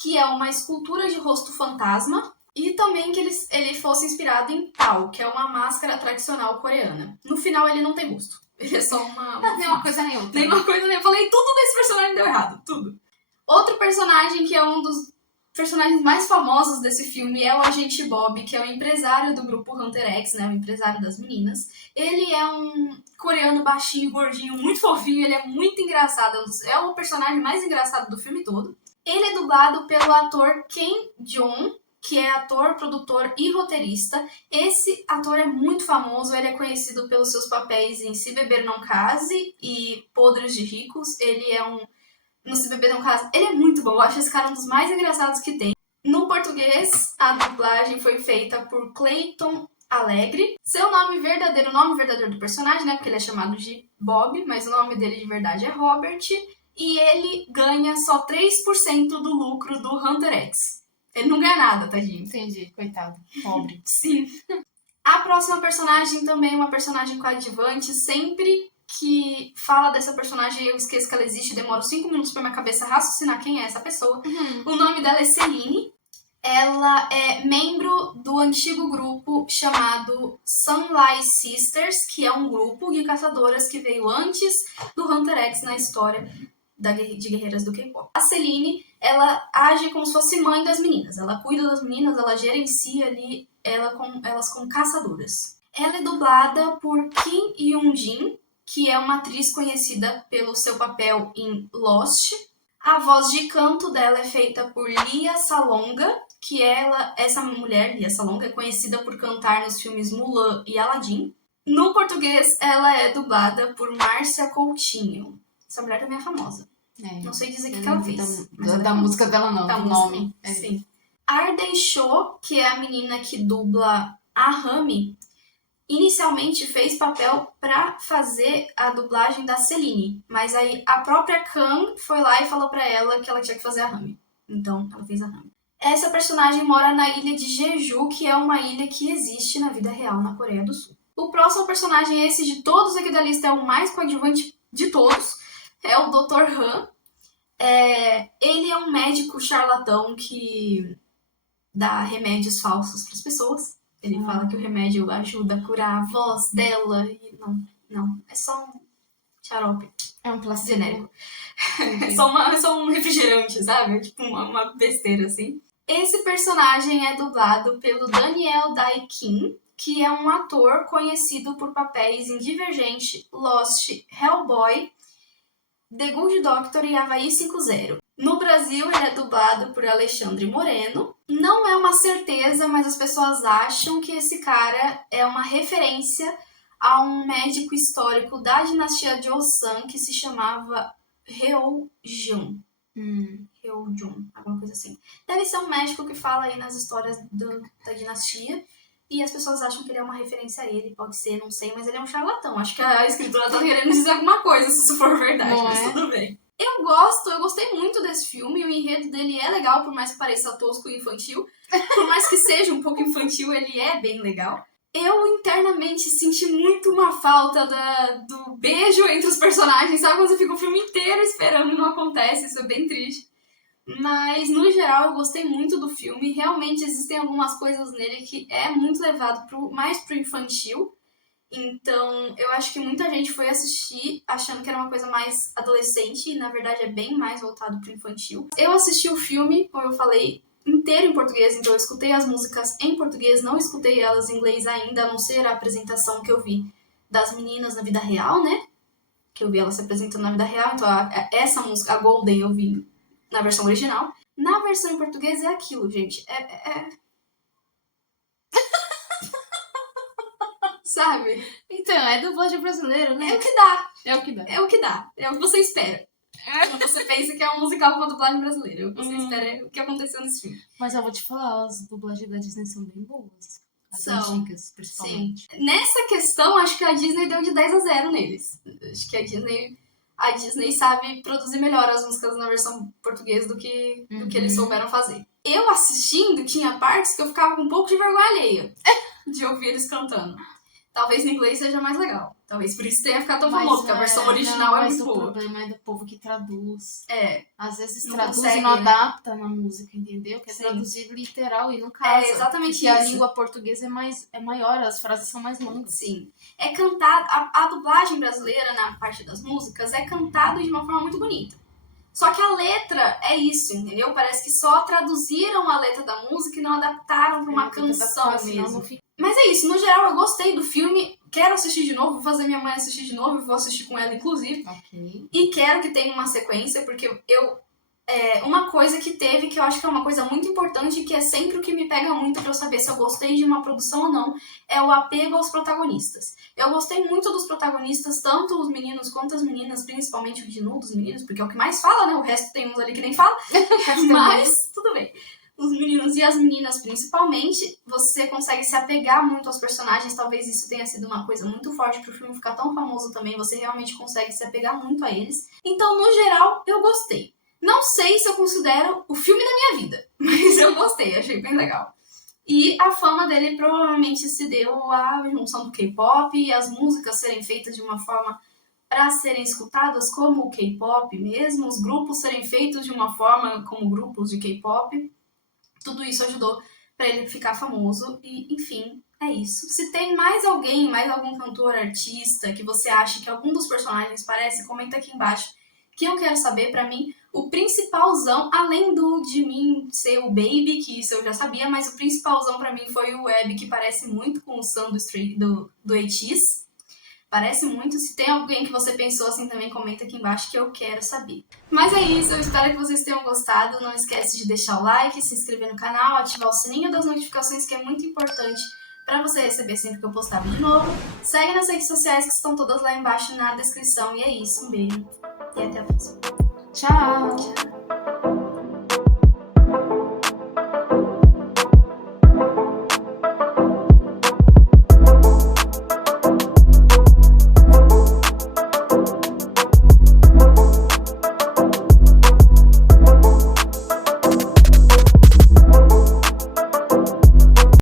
que é uma escultura de rosto fantasma, e também que ele fosse inspirado em Pao, que é uma máscara tradicional coreana. No final, ele não tem rosto. Ele é só uma nem uma coisa nem outra. Nem uma coisa nem outra. Eu falei, tudo desse personagem deu errado, tudo. Outro personagem que é um dos personagens mais famosos desse filme é o Agente Bob, que é o empresário do grupo Hunter X, né? O empresário das meninas. Ele é um coreano baixinho, gordinho, muito fofinho, ele é muito engraçado. É o personagem mais engraçado do filme todo. Ele é dublado pelo ator Ken Jeong, que é ator, produtor e roteirista. Esse ator é muito famoso, ele é conhecido pelos seus papéis em Se Beber Não Case e Podres de Ricos. Ele é no Se Beber Não Case, ele é muito bom, eu acho esse cara um dos mais engraçados que tem. No português, a dublagem foi feita por Clayton Alegre. O nome verdadeiro do personagem, né, porque ele é chamado de Bob, mas o nome dele de verdade é Robert. E ele ganha só 3% do lucro do Hunter X. Ele não ganha nada, tadinho. Entendi, coitado. Pobre. Sim. A próxima personagem também é uma personagem coadjuvante. Sempre que fala dessa personagem eu esqueço que ela existe. Demoro 5 minutos pra minha cabeça raciocinar quem é essa pessoa. O nome dela é Celine. Ela é membro do antigo grupo chamado Sunlight Sisters, que é um grupo de caçadoras que veio antes do Hunter X na história de guerreiras do K-pop. A Celine, ela age como se fosse mãe das meninas. Ela cuida das meninas, ela gerencia ali elas como caçadoras. Ela é dublada por Kim Yoon-jin, que é uma atriz conhecida pelo seu papel em Lost. A voz de canto dela é feita por Lia Salonga, que essa mulher, Lia Salonga, é conhecida por cantar nos filmes Mulan e Aladdin. No português, ela é dublada por Márcia Coutinho. Essa mulher também é famosa. Não sei dizer o que ela fez. Da música dela não, do nome. Sim. Ardei Cho, que é a menina que dubla a Rami, inicialmente fez papel pra fazer a dublagem da Celine. Mas aí a própria Kang foi lá e falou pra ela que ela tinha que fazer a Rami. Então, ela fez a Rami. Essa personagem mora na ilha de Jeju, que é uma ilha que existe na vida real na Coreia do Sul. O próximo personagem, esse de todos aqui da lista, é o mais coadjuvante de todos. É o Dr. Han. Ele é um médico charlatão que dá remédios falsos para as pessoas. Ele fala que o remédio ajuda a curar a voz dela. E não. É só um xarope. É um placebo genérico. É só um refrigerante, sabe? Tipo uma besteira, assim. Esse personagem é dublado pelo Daniel Dae-Kim, que é um ator conhecido por papéis em Divergente, Lost, Hellboy, The Good Doctor e Havaí 5.0. No Brasil, ele é dublado por Alexandre Moreno. Não é uma certeza, mas as pessoas acham que esse cara é uma referência a um médico histórico da dinastia Joseon que se chamava Ryeojun. Ryeojun, alguma coisa assim. Deve ser um médico que fala aí nas histórias da dinastia. E as pessoas acham que ele é uma referência a ele, pode ser, não sei, mas ele é um charlatão. Acho que a escritora tá querendo dizer alguma coisa, se isso for verdade, mas tudo bem. Eu gostei muito desse filme, o enredo dele é legal, por mais que pareça tosco e infantil. Por mais que seja um pouco infantil, ele é bem legal. Eu internamente senti muito uma falta do beijo entre os personagens, sabe? Quando você fica o filme inteiro esperando e não acontece, isso é bem triste. Mas, no geral, eu gostei muito do filme. Realmente existem algumas coisas nele que é muito levado mais pro infantil. Então, eu acho que muita gente foi assistir achando que era uma coisa mais adolescente. E, na verdade, é bem mais voltado pro infantil. Eu assisti o filme, como eu falei, inteiro em português. Então, eu escutei as músicas em português. Não escutei elas em inglês ainda, a não ser a apresentação que eu vi das meninas na vida real, né? Que eu vi elas se apresentando na vida real. Então, essa música, a Golden, eu vi na versão original. Na versão em português é aquilo, gente. Sabe? Então, é dublagem brasileira, né? É o que dá. É o que dá. É o que dá. É o que você espera. Quando você pensa que é um musical com uma dublagem brasileira. O que você espera é o que aconteceu nesse filme. Mas eu vou te falar, as dublagens da Disney são bem boas. As São. antigas, principalmente. Sim. Nessa questão, acho que a Disney deu de 10-0 neles. Acho que a Disney sabe produzir melhor as músicas na versão portuguesa do que eles souberam fazer. Eu assistindo, tinha partes que eu ficava com um pouco de vergonha alheia de ouvir eles cantando. Talvez no inglês seja mais legal. Talvez por isso tenha ficado tão famoso, porque a versão original é muito boa. Mas o problema é do povo que traduz. Às vezes não traduz consegue, e não né? adapta na música, entendeu? Que é Sim. traduzir literal e não casa. É exatamente porque isso. A língua portuguesa é maior, as frases são mais longas. Sim. É cantado... A dublagem brasileira, na parte das músicas, é cantado de uma forma muito bonita. Só que a letra é isso, entendeu? Parece que só traduziram a letra da música e não adaptaram para uma canção mesmo. Mas é isso, no geral eu gostei do filme, quero assistir de novo, vou fazer minha mãe assistir de novo, vou assistir com ela inclusive. Okay. E quero que tenha uma sequência, porque uma coisa que teve, que eu acho que é uma coisa muito importante, que é sempre o que me pega muito pra eu saber se eu gostei de uma produção ou não, é o apego aos protagonistas. Eu gostei muito dos protagonistas, tanto os meninos quanto as meninas, principalmente o Dinu dos meninos, porque é o que mais fala, né? O resto tem uns ali que nem fala, mas tudo bem. Os meninos e as meninas, principalmente, você consegue se apegar muito aos personagens. Talvez isso tenha sido uma coisa muito forte pro filme ficar tão famoso também. Você realmente consegue se apegar muito a eles. Então, no geral, eu gostei. Não sei se eu considero o filme da minha vida, mas eu gostei, achei bem legal. E a fama dele provavelmente se deu à junção do K-pop e as músicas serem feitas de uma forma para serem escutadas como o K-pop mesmo, os grupos serem feitos de uma forma como grupos de K-pop. tudo isso ajudou pra ele ficar famoso e, enfim, é isso. Se tem mais alguém, mais algum cantor, artista que você acha que algum dos personagens parece, comenta aqui embaixo que eu quero saber. Pra mim, o principalzão, além de mim ser o Baby, que isso eu já sabia, mas o principalzão pra mim foi o Web, que parece muito com o Sam do ATEEZ. Parece muito. Se tem alguém que você pensou assim também, comenta aqui embaixo que eu quero saber. Mas é isso, eu espero que vocês tenham gostado. Não esquece de deixar o like, se inscrever no canal, ativar o sininho das notificações, que é muito importante para você receber sempre que eu postar vídeo novo. Segue nas redes sociais que estão todas lá embaixo na descrição. E é isso, um beijo e até a próxima. Tchau!